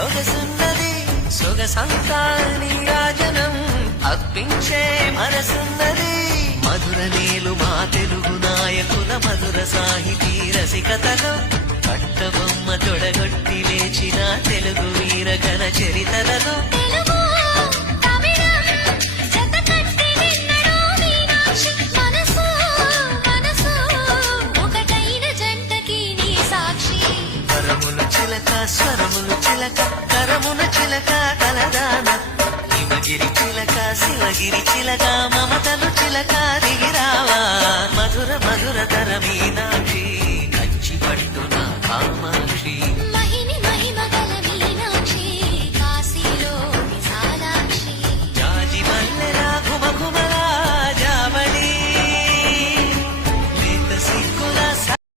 సొగసున్నది సొగసంతా నీరాజనం అర్పించే మనసున్నది మధుర నీలు మా తెలుగు నాయకుల మధుర సాహితీ రసికతలో పట్టబొమ్మ తొడగొట్టి లేచిన తెలుగు వీరగణ చరితలలో స్వరములు చిలక కరమున చిలక కలదాన హిమగిరి చిలక శివగిరి చిలక మమతలు చిలక దిగిరావా మధుర మధుర తర మీనాక్షి